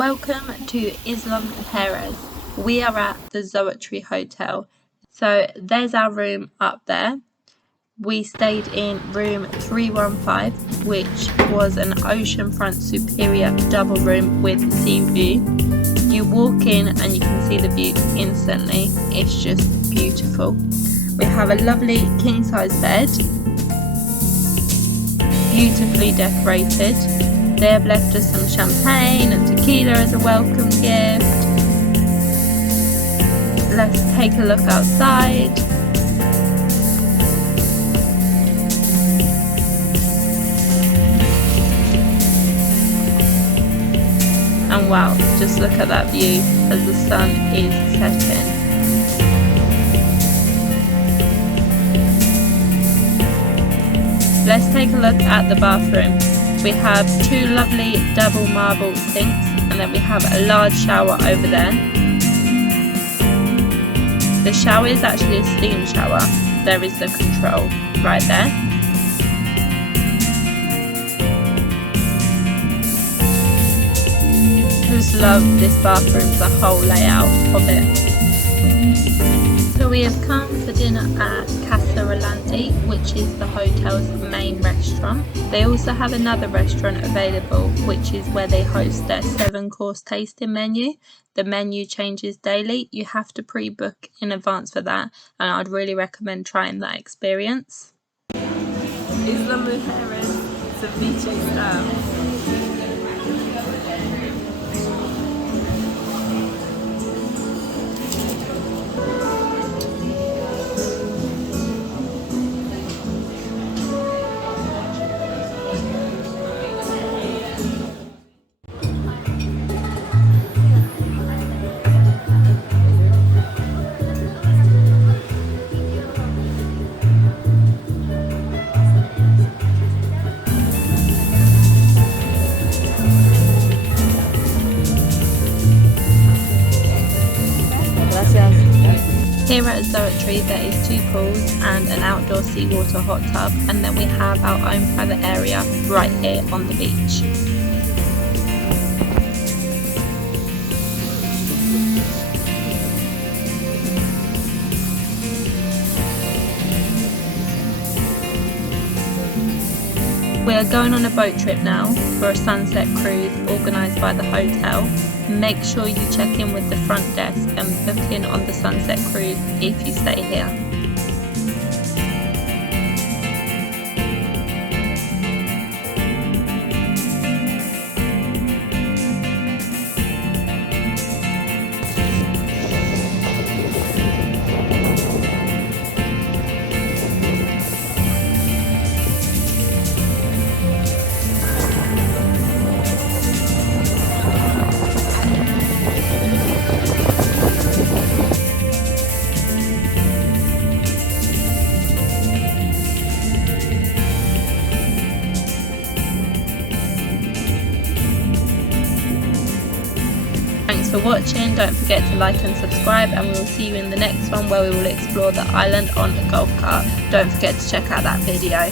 Welcome to Isla Mujeres. We are at the Zoëtry hotel. So there's our room up there. We stayed in room 315, which was an oceanfront superior double room with sea view. You walk in and you can see the view instantly. It's just beautiful. We have a lovely king size bed, beautifully decorated. They have left us some champagne and tequila as a welcome gift. Let's take a look outside. And wow, just look at that view as the sun is setting. Let's take a look at the bathroom. We have two lovely double marble sinks, and then we have a large shower over there. The shower is actually a steam shower. There is the control right there. Just love this bathroom, the whole layout of it. So we have come for dinner at Casa Rolandi, which is the hotel's main restaurant. They also have another restaurant available, which is where they host their 7-course tasting menu. The menu changes daily. You have to pre-book in advance for that, and I'd really recommend trying that experience. Isla Mujeres, ceviche style. Here at Zoetry there is 2 pools and an outdoor seawater hot tub, and then we have our own private area right here on the beach. We are going on a boat trip now for a sunset cruise organised by the hotel. Make sure you check in with the front desk and book in on the sunset cruise if you stay here. Thanks for watching. Don't forget to like and subscribe, and we will see you in the next one where we will explore the island on a golf cart. Don't forget to check out that video.